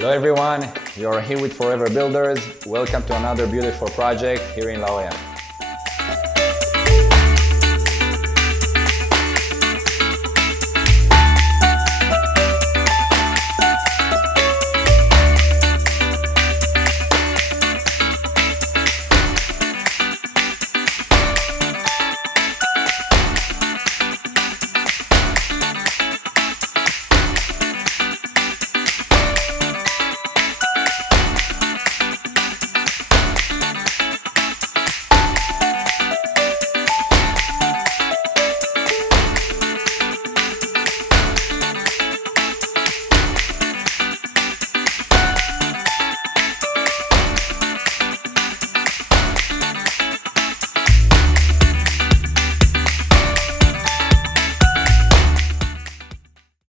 Hello everyone, you're here with Forever Builders. Welcome to another beautiful project here in La Jolla.